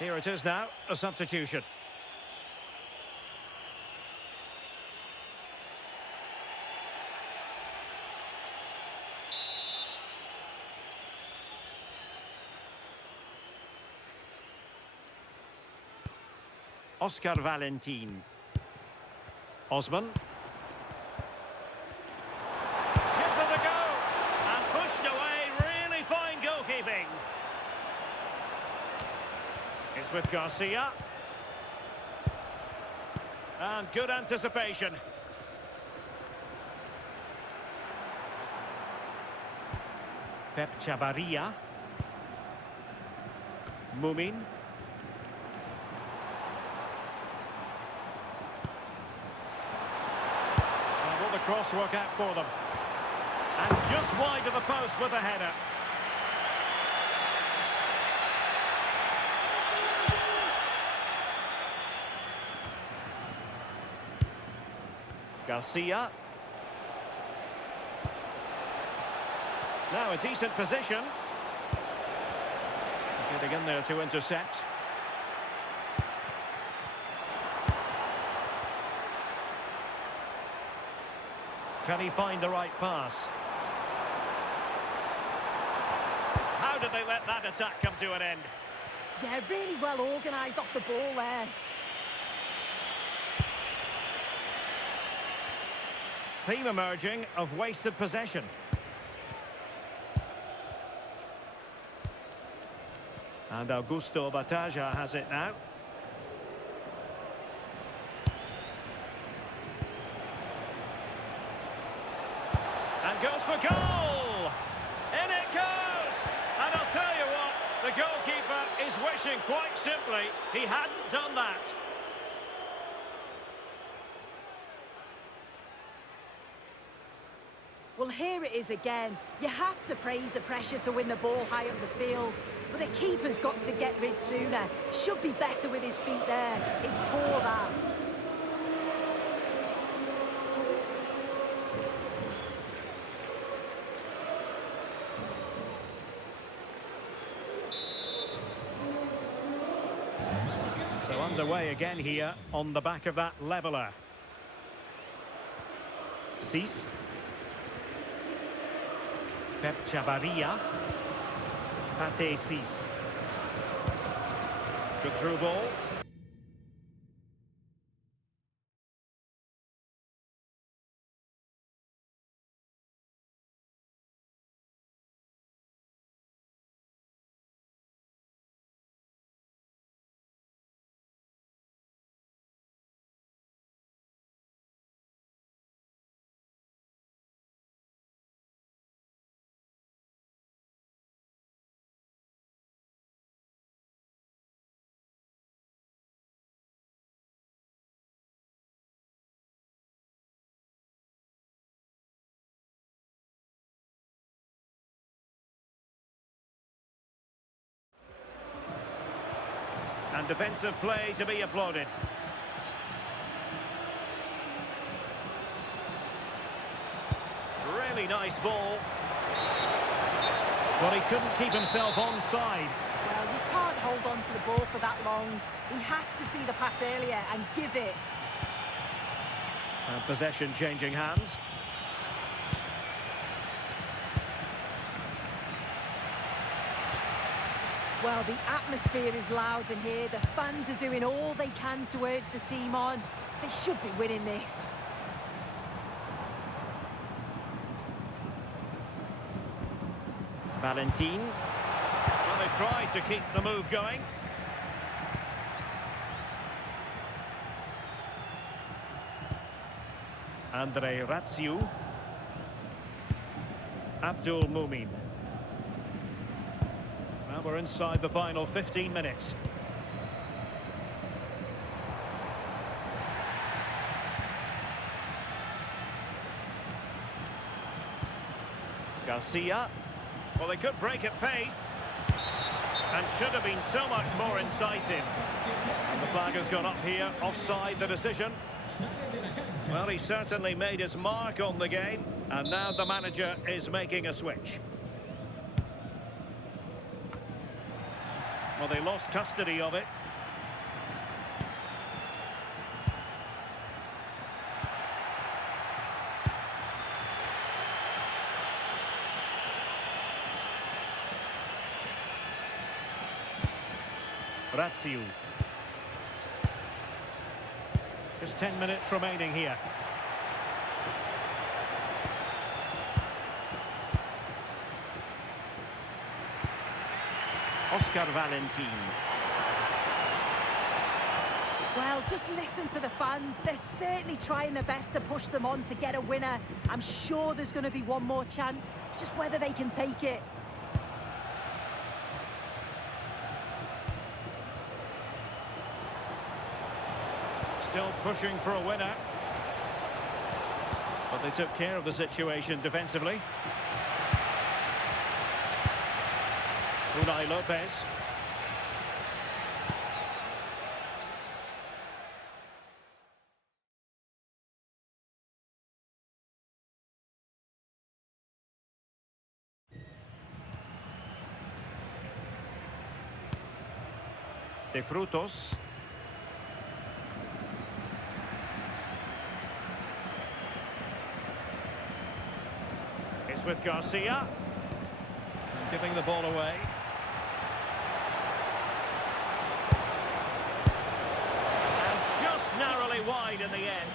Here it is now, a substitution. Oscar Valentin. Osman. Gives it a go. And pushed away. Really fine goalkeeping. It's with Garcia. And good anticipation. Pep Chavarria. Mumin. The cross work out for them. And just wide of the post with a header. Garcia. Now a decent position. Getting in there to intercept. Can he find the right pass? How did they let that attack come to an end? Yeah, really well organised off the ball there. Theme emerging of wasted possession. And Augusto Bataja has it now. And goes for goal! In it goes! And I'll tell you what, the goalkeeper is wishing quite simply he hadn't done that. Well, here it is again. You have to praise the pressure to win the ball high up the field. But the keeper's got to get rid sooner. Should be better with his feet there. It's poor, that. So underway again here on the back of that leveller. Cis. Pep Chavarria. Pate Cis. Good through ball. And defensive play to be applauded. Really nice ball. But he couldn't keep himself onside. Well, you can't hold on to the ball for that long. He has to see the pass earlier and give it. And possession changing hands. Well, the atmosphere is loud in here. The fans are doing all they can to urge the team on. They should be winning this. Valentin. Well, they tried to keep the move going. Andre Ratsiu. Abdul Mumin. Well, we're inside the final 15 minutes. Garcia. Well, they could break at pace. And should have been so much more incisive. And the flag has gone up here, offside the decision. Well, he certainly made his mark on the game. And now the manager is making a switch. Well, they lost custody of it. Razziu. Just 10 minutes remaining here. Oscar Valentin. Well, just listen to the fans. They're certainly trying their best to push them on to get a winner. I'm sure there's going to be one more chance. It's just whether they can take it. Still pushing for a winner. But they took care of the situation defensively. Unai Lopez. De Frutos. It's with Garcia. And giving the ball away. And just narrowly wide in the end.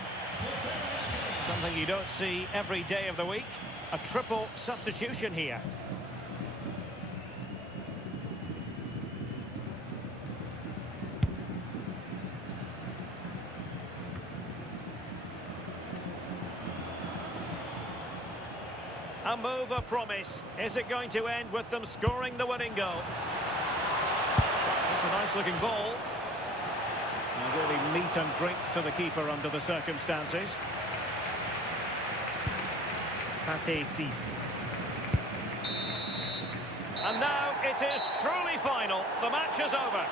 Something you don't see every day of the week. A triple substitution here. A move of promise. Is it going to end with them scoring the winning goal? It's a nice-looking ball. And really meat and drink to the keeper under the circumstances. Fc26. And now it is truly final. The match is over.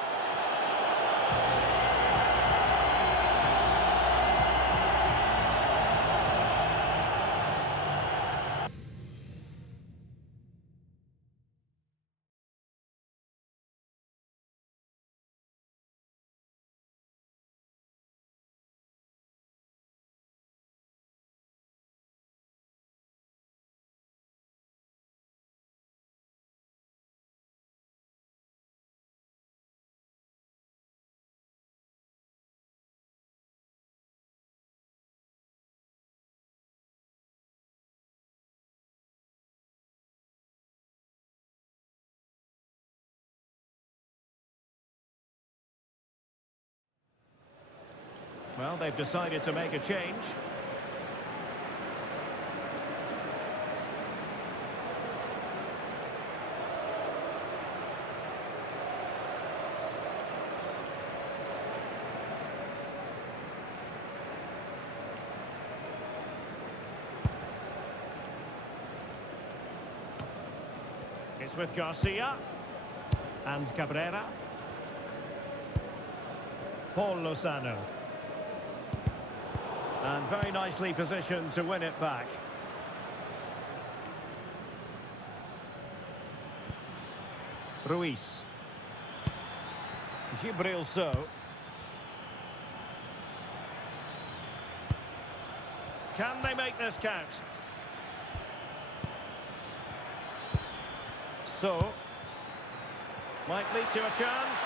Well, they've decided to make a change. It's with Garcia and Cabrera. Paul Lozano. And very nicely positioned to win it back. Ruiz. Gibril So. Can they make this count? So. Might lead to a chance.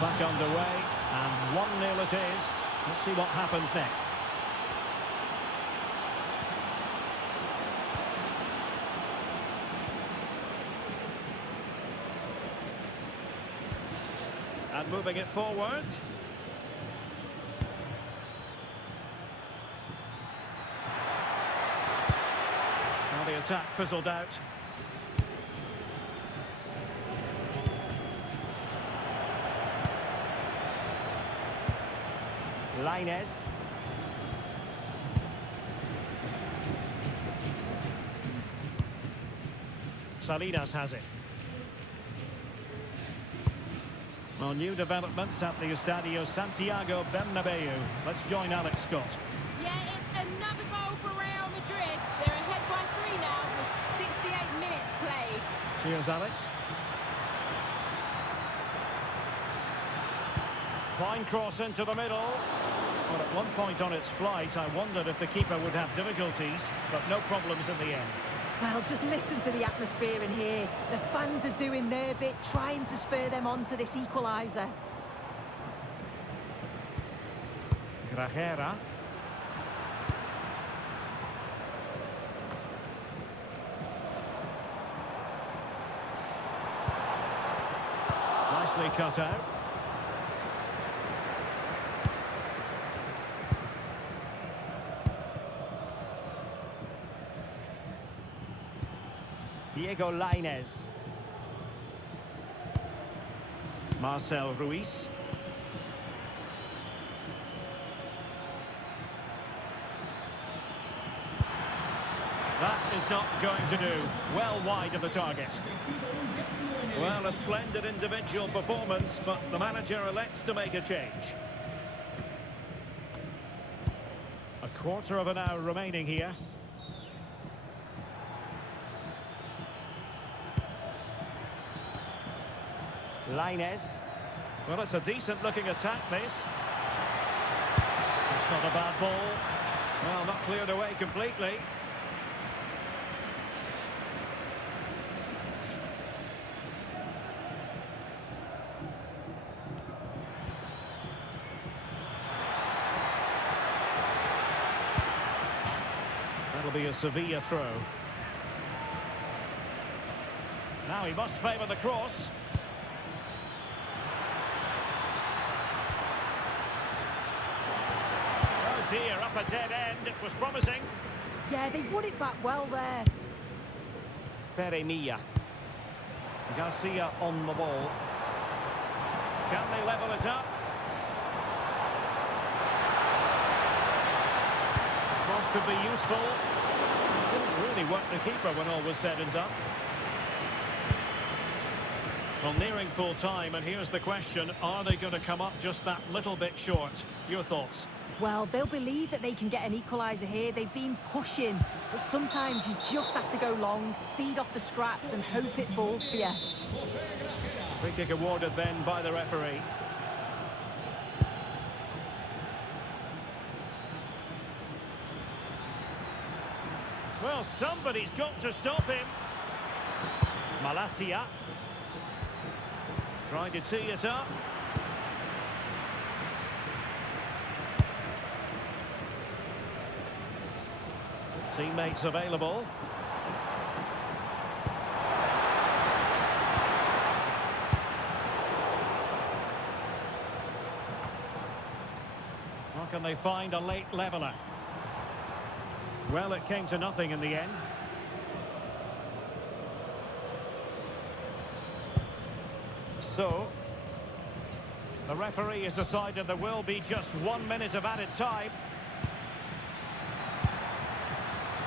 Back underway, and 1-0 it is. Let's see what happens next. And moving it forward. attack fizzled out. Lainez. Salinas has it. Well, new developments at the Estadio Santiago Bernabeu. Let's join Alex Scott. Yeah, it's another goal for Real Madrid. They're ahead by 3 now with 68 minutes played. Cheers, Alex. Fine cross into the middle. Well, at one point on its flight, I wondered if the keeper would have difficulties, but no problems in the end. Well, just listen to the atmosphere in here. The fans are doing their bit, trying to spur them on to this equaliser. Grajera. Nicely cut out. Diego Lainez. Marcel Ruiz. That is not going to do. Well wide of the target. Well, a splendid individual performance, but the manager elects to make a change. A quarter of an hour remaining here. Lainez. Well, it's a decent-looking attack, this. It's not a bad ball. Well, not cleared away completely. That'll be a Sevilla throw. Now he must favour the cross. Dear, up a dead end. It was promising. Yeah, they won it back well there. Peremilla. Garcia on the ball. Can they level it up? Cross could be useful. Didn't really work the keeper when all was said and done. Well, nearing full time, and here's the question: are they going to come up just that little bit short? Your thoughts? Well, they'll believe that they can get an equaliser here. They've been pushing, but sometimes you just have to go long, feed off the scraps and hope it falls for you. Free kick awarded then by the referee. Well, somebody's got to stop him. Malacia. Trying to tee it up. Teammates available. Or can they find a late leveller? Well, it came to nothing in the end. So, the referee has decided there will be just 1 minute of added time.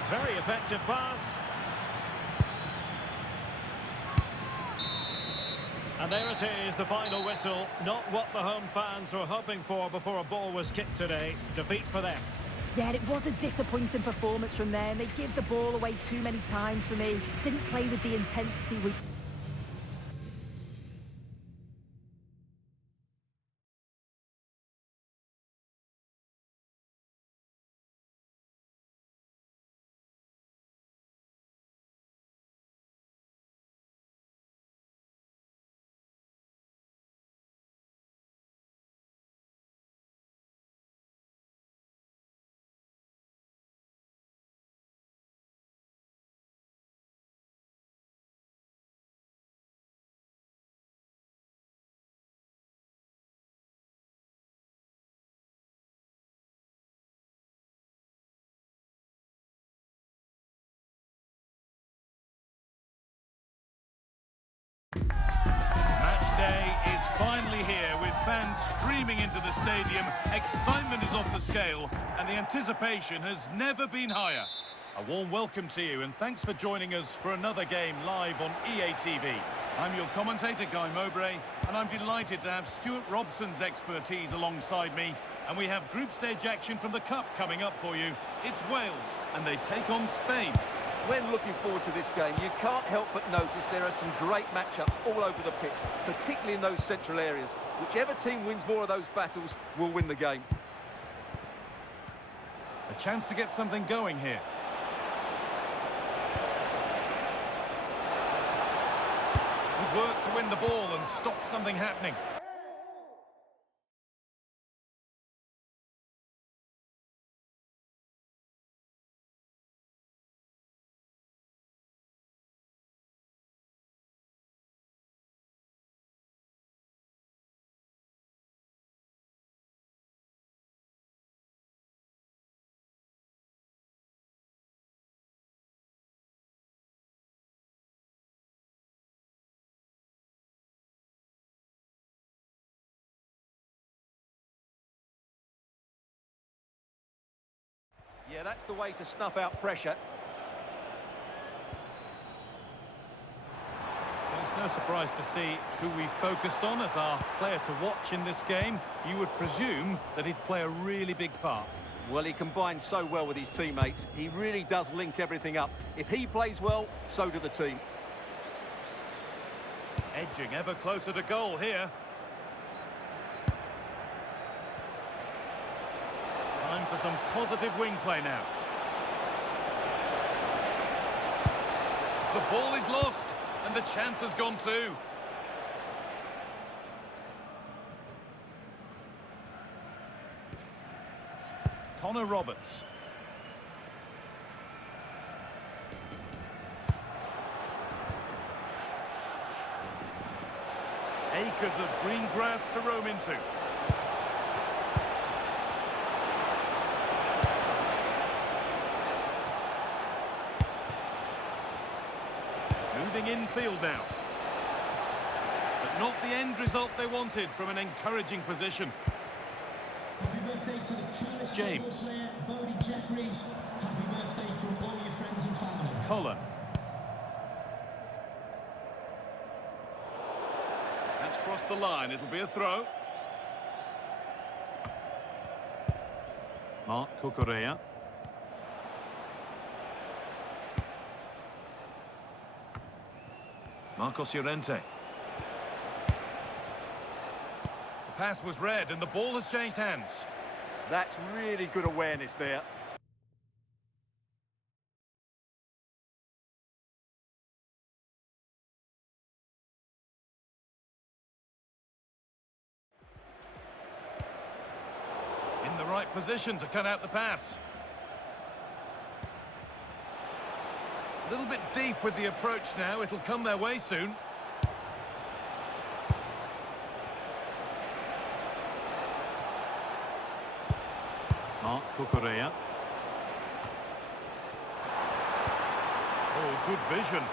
Very effective pass. And there it is, the final whistle. Not what the home fans were hoping for before a ball was kicked today. Defeat for them. Yeah, it was a disappointing performance from them. They give the ball away too many times for me. Didn't play with the intensity we... fans streaming into the stadium, excitement is off the scale, and the anticipation has never been higher. A warm welcome to you, and thanks for joining us for another game live on EA TV. I'm your commentator, Guy Mowbray, and I'm delighted to have Stuart Robson's expertise alongside me. And we have group stage action from the Cup coming up for you. It's Wales, and they take on Spain. When looking forward to this game, you can't help but notice there are some great matchups all over the pitch, particularly in those central areas. Whichever team wins more of those battles will win the game. A chance to get something going here. Good work to win the ball and stop something happening. Yeah, that's the way to snuff out pressure. Well, it's no surprise to see who we focused on as our player to watch in this game. You would presume that he'd play a really big part. Well, he combines so well with his teammates. He really does link everything up. If he plays well, so do the team. Edging ever closer to goal here. Time for some positive wing play now. The ball is lost, and the chance has gone too. Connor Roberts. Acres of green grass to roam into. Moving infield now. But not the end result they wanted from an encouraging position. Happy birthday to the coolest James. player, Bodie Jeffries. Happy birthday from all your friends and family. Colin. That's crossed the line. It'll be a throw. Mark Cucurella. Marcos Llorente. The pass was read and the ball has changed hands. That's really good awareness there. In the right position to cut out the pass. A little bit deep with the approach now. It'll come their way soon. Mark Cucurella. Oh, good vision.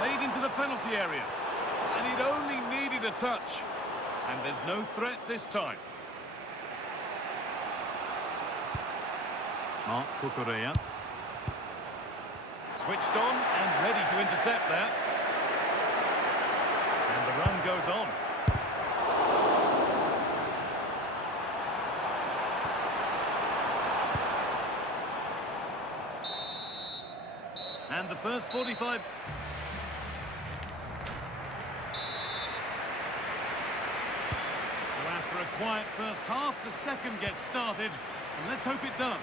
Played into the penalty area. And it only needed a touch. And there's no threat this time. Mark Cucurella. Switched on and ready to intercept that. And the run goes on. And the first 45... So after a quiet first half, the second gets started. And let's hope it does.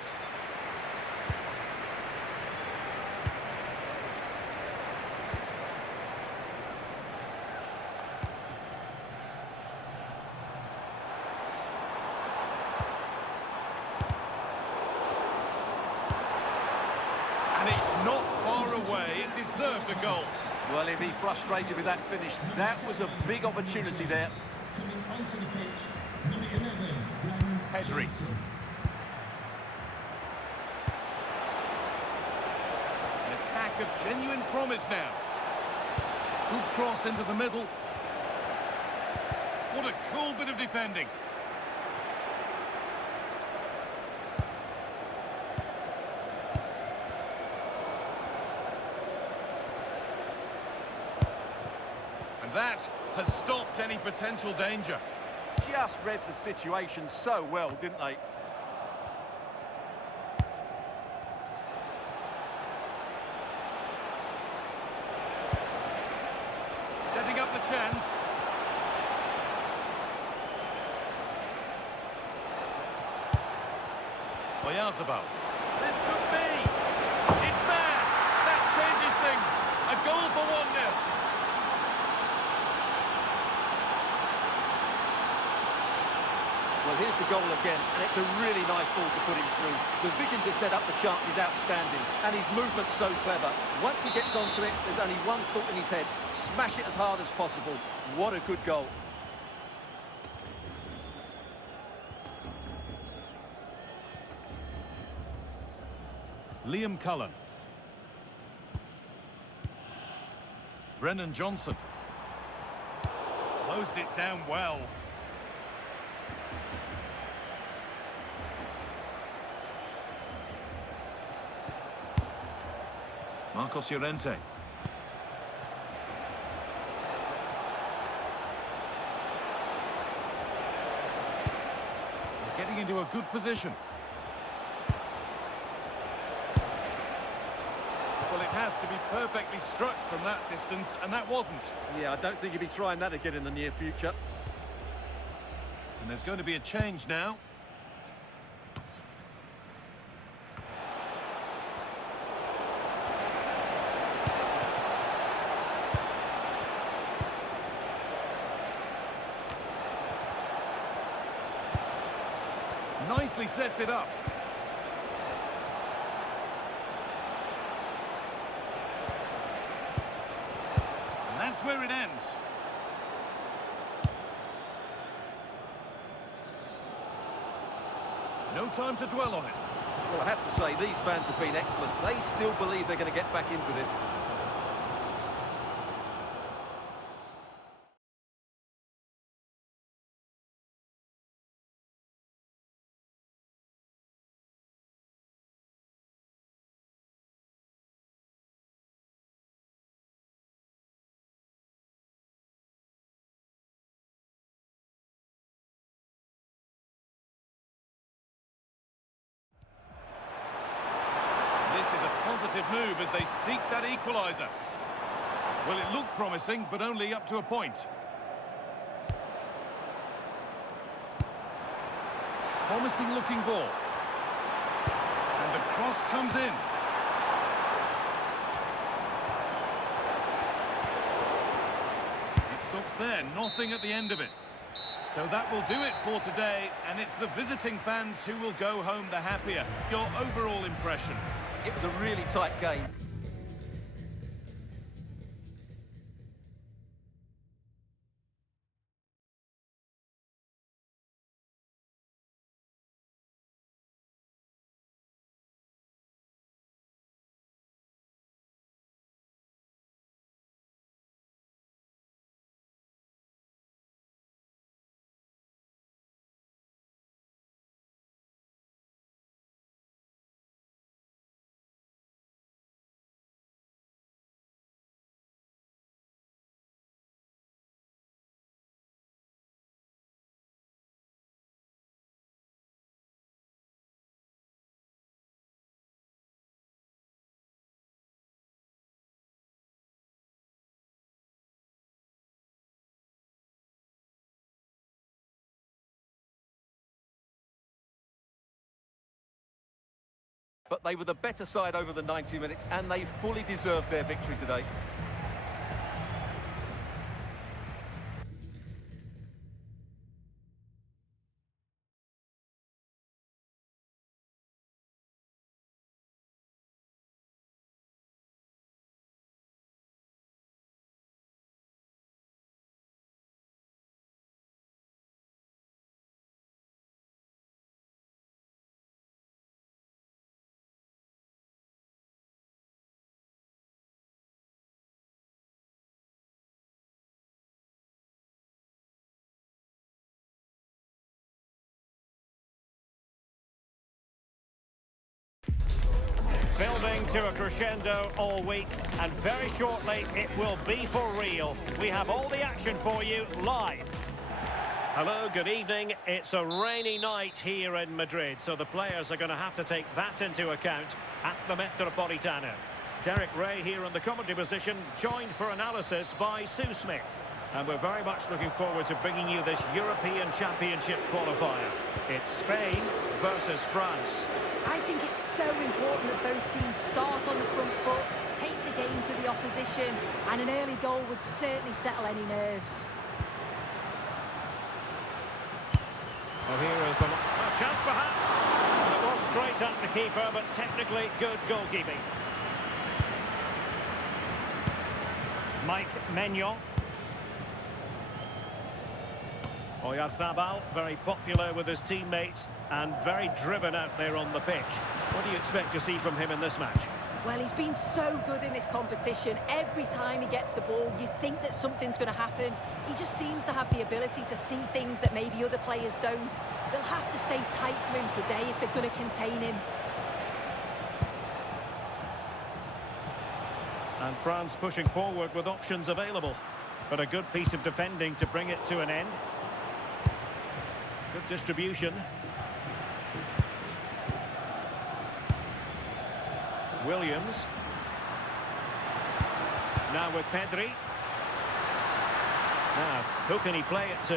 And it's not far away. It deserved a goal. Well, he'll be frustrated with that finish. That was a big opportunity there. Coming onto the pitch, number 11, Brandon Pedri. An attack of genuine promise now. Good cross into the middle. What a cool bit of defending. And that has stopped any potential danger. Just read the situation so well, didn't they? Setting up the chance. Oyarzabal. This could be. It's there. That changes things. A goal for 1-0. Well, here's the goal again, and it's a really nice ball to put him through. The vision to set up the chance is outstanding, and his movement's so clever. Once he gets onto it, there's only one thought in his head: smash it as hard as possible. What a good goal. Liam Cullen. Brennan Johnson. Closed it down well. Marcos Llorente. Getting into a good position. Well, it has to be perfectly struck from that distance, and that wasn't. Yeah, I don't think he'll be trying that again in the near future. And there's going to be a change now. Nicely sets it up. And that's where it ends. No time to dwell on it. Well, I have to say, these fans have been excellent. They still believe they're going to get back into this. This is a positive move as they seek that equaliser. Well, it looked promising, but only up to a point. Promising looking ball. And the cross comes in. It stops there, nothing at the end of it. So that will do it for today, and it's the visiting fans who will go home the happier. Your overall impression? It was a really tight game. But they were the better side over the 90 minutes, and they fully deserved their victory today. Building to a crescendo all week, and very shortly it will be for real. We have all the action for you live. Hello, good evening. It's a rainy night here in Madrid, so the players are going to have to take that into account at the Metropolitano. Derek Ray here in the commentary position, joined for analysis by Sue Smith. And we're very much looking forward to bringing you this European Championship qualifier. It's Spain versus France. I think it's so important that both teams start on the front foot, take the game to the opposition, and an early goal would certainly settle any nerves. Well, here is a chance perhaps. And it was straight at the keeper, but technically good goalkeeping. Mike Maignan. Oyarzabal, very popular with his teammates and very driven out there on the pitch. What do you expect to see from him in this match? Well, he's been so good in this competition. Every time he gets the ball, you think that something's going to happen. He just seems to have the ability to see things that maybe other players don't. They'll have to stay tight to him today if they're going to contain him. And France pushing forward with options available. But a good piece of defending to bring it to an end. Good distribution. Williams. Now with Pedri. Now, who can he play it to?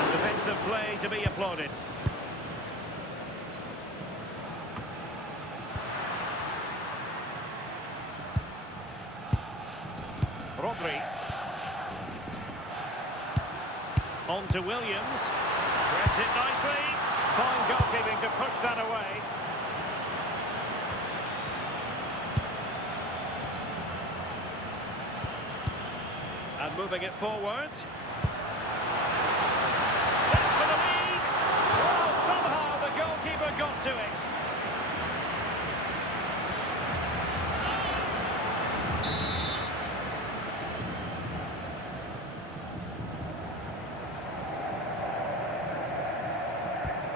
And defensive play to be applauded. Rodri. On to Williams. Threads it nicely. Fine goalkeeping to push that away. And moving it forward. This for the lead. Well, somehow the goalkeeper got to it.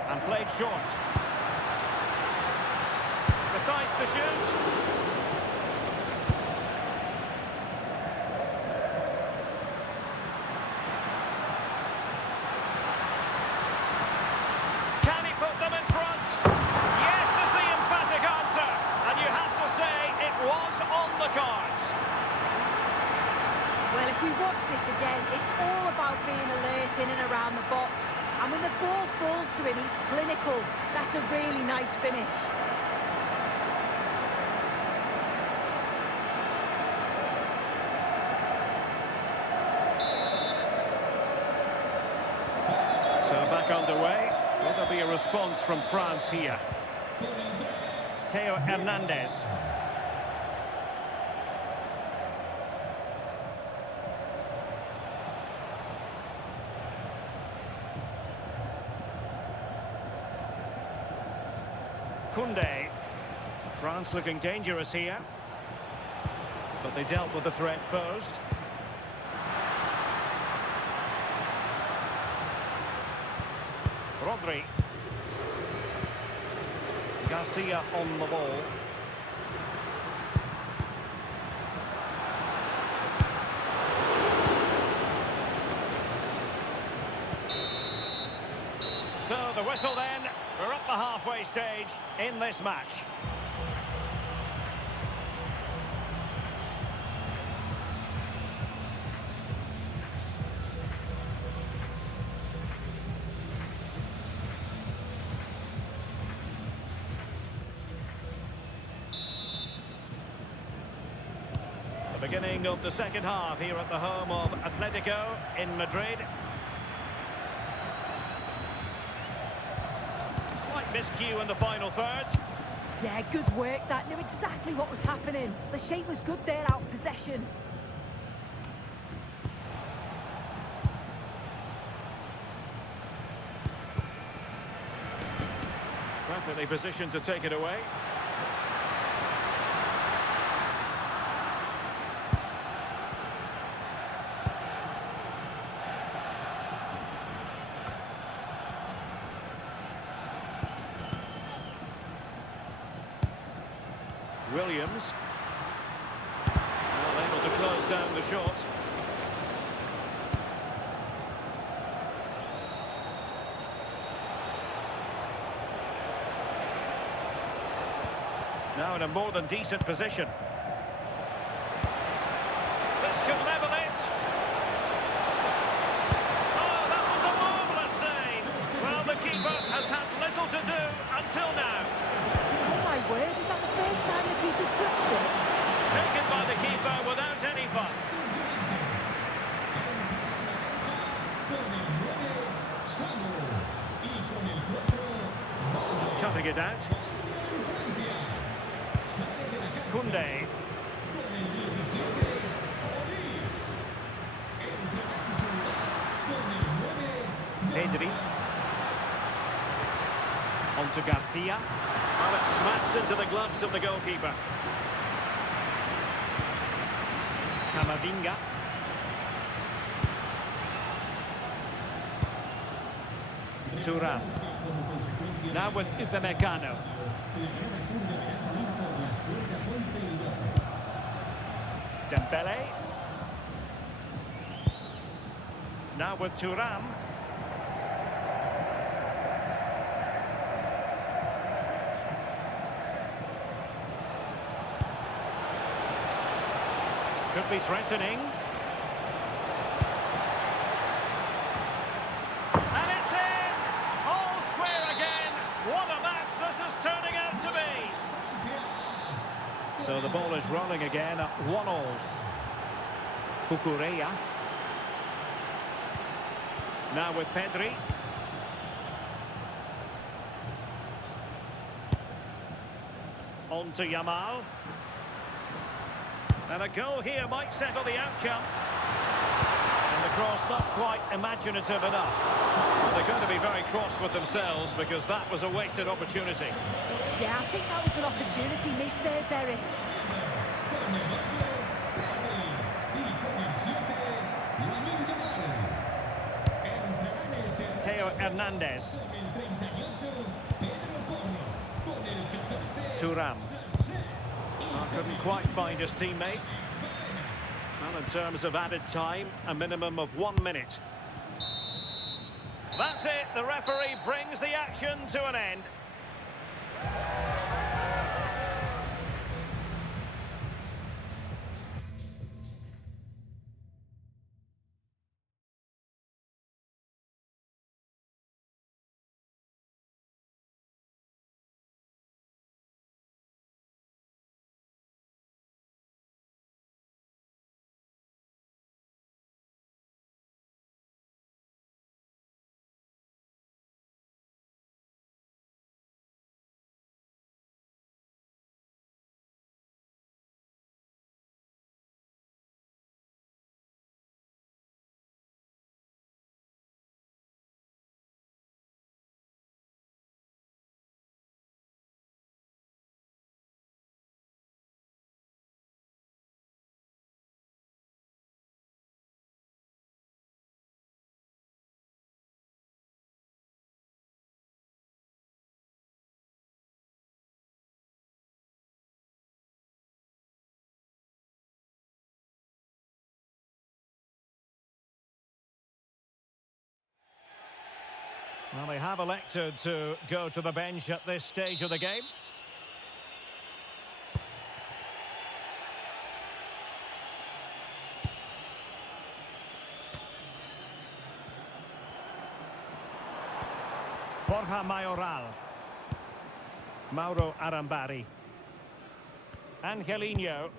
And played short. Decides to shoot. Can he put them in front? Yes is the emphatic answer. And you have to say it was on the cards. Well, if we watch this again, it's all about being alert in and around the box. And when the ball falls to him, he's clinical. That's a really nice finish. So back underway. Will there be a response from France here? Theo Hernandez. Koundé. France looking dangerous here. But they dealt with the threat posed. Rodri. Garcia on the ball. So the whistle then. We're up the halfway stage in this match. The beginning of the second half here at the home of Atletico in Madrid. Miscue in the final third. Yeah, good work. That knew exactly what was happening. The shape was good there out of possession. Perfectly positioned to take it away. Williams. Well, able to close down the shot. Now in a more than decent position. This could level it. Oh, that was a marvellous save. Well, the keeper has had little to do until now. Oh my word, is that the first time the keeper's touched it? Taken by the keeper without any fuss. Cutting it out. Koundé. Pedri. On to Garcia. Well, it smacks into the gloves of the goalkeeper. Camavinga. Thuram. Now with Upamecano. Dembele. Now with Thuram. Could be threatening. And it's in! All square again. What a match this is turning out to be. So the ball is rolling again at 1-1. Cucurella. Now with Pedri. On to Yamal. And a goal here might settle the outcome. And the cross not quite imaginative enough. Well, they're going to be very cross with themselves because that was a wasted opportunity. Yeah, I think that was an opportunity missed there, Derek. Theo Hernandez. Thuram. Couldn't quite find his teammate. Well, in terms of added time, a minimum of 1 minute. That's it. The referee brings the action to an end. Well, they have elected to go to the bench at this stage of the game. Borja Mayoral. Mauro Arambari. Angelino.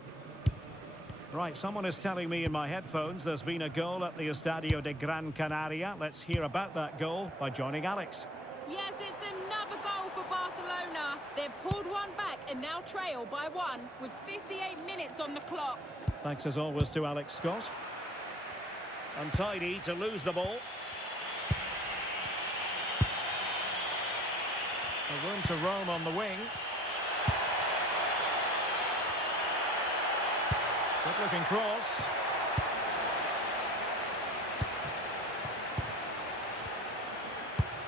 Right, someone is telling me in my headphones there's been a goal at the Estadio de Gran Canaria. Let's hear about that goal by joining Alex. Yes, it's another goal for Barcelona. They've pulled one back and now trail by 1 with 58 minutes on the clock. Thanks as always to Alex Scott. Untidy to lose the ball. A room to roam on the wing. Good looking cross.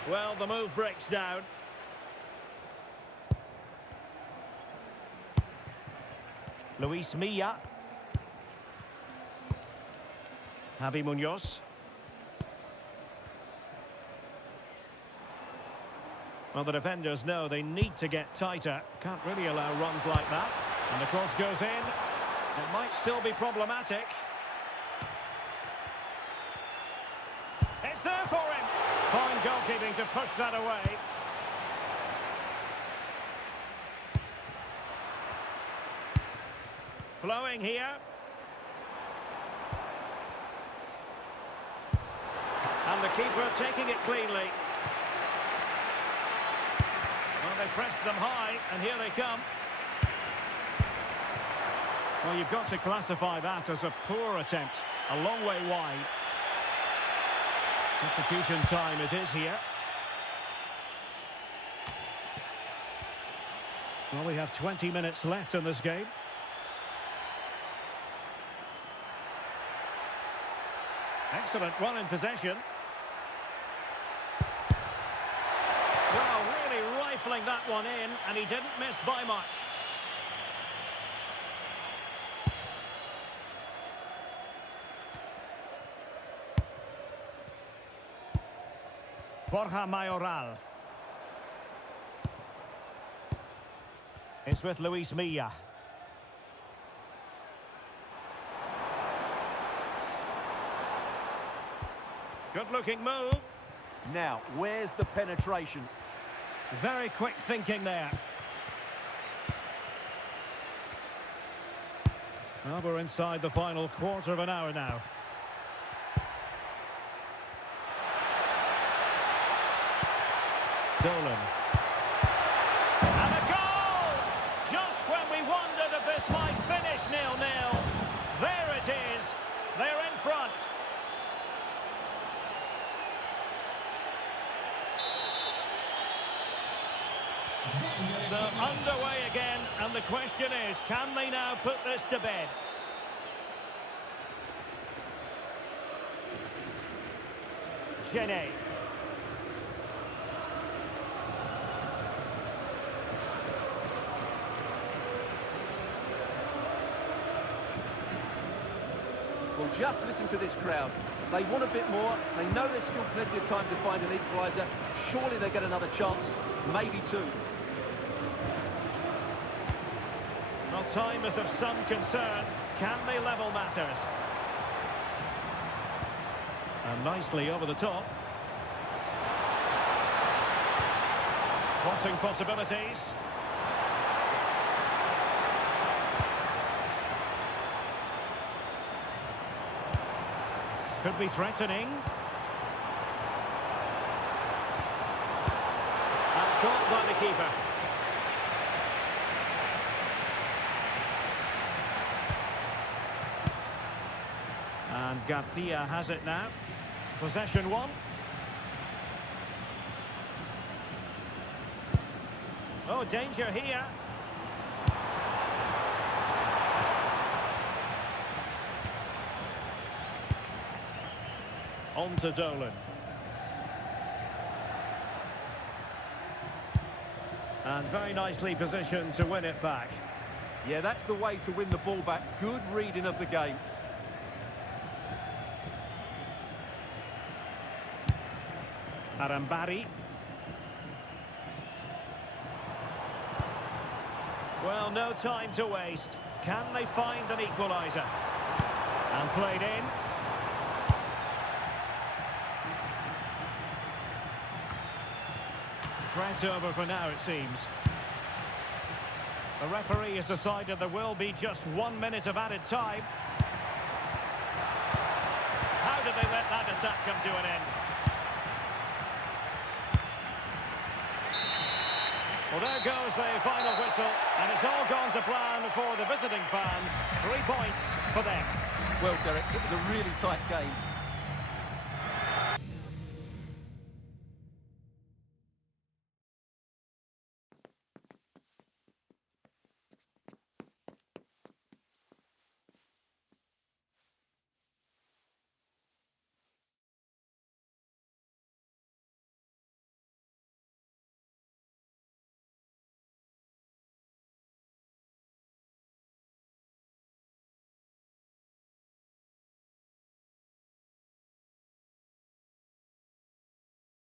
Well, the move breaks down. Luis Milla. Javi Munoz. Well, the defenders know they need to get tighter. Can't really allow runs like that. And the cross goes in. It might still be problematic. It's there for him. Fine goalkeeping to push that away. Flowing here. And the keeper taking it cleanly. Well, they pressed them high, and here they come. Well, you've got to classify that as a poor attempt. A long way wide. Substitution time it is here. Well, we have 20 minutes left in this game. Excellent run in possession. Well, really rifling that one in, and he didn't miss by much. Borja Mayoral. It's with Luis Milla. Good-looking move. Now, where's the penetration? Very quick thinking there. Well, we're inside the final quarter of an hour now. Dolan. And a goal! Just when we wondered if this might finish 0-0. There it is. They're in front. So underway again, and the question is, can they now put this to bed? Genet. Well, just listen to this crowd. They want a bit more. They know there's still plenty of time to find an equaliser. Surely they get another chance, maybe two. Well, time is of some concern. Can they level matters? And nicely over the top. Crossing possibilities. Could be threatening. And caught by the keeper. And Garcia has it now. Possession one. Oh, danger here. On to Dolan. And very nicely positioned to win it back. Yeah, that's the way to win the ball back. Good reading of the game. Arambari. Well, no time to waste. Can they find an equaliser? And played in. Threat over for now, it seems. The referee has decided there will be just 1 minute of added time. How did they let that attack come to an end? Well, there goes the final whistle, and it's all gone to plan for the visiting fans. 3 points for them. Well, Derek, it was a really tight game.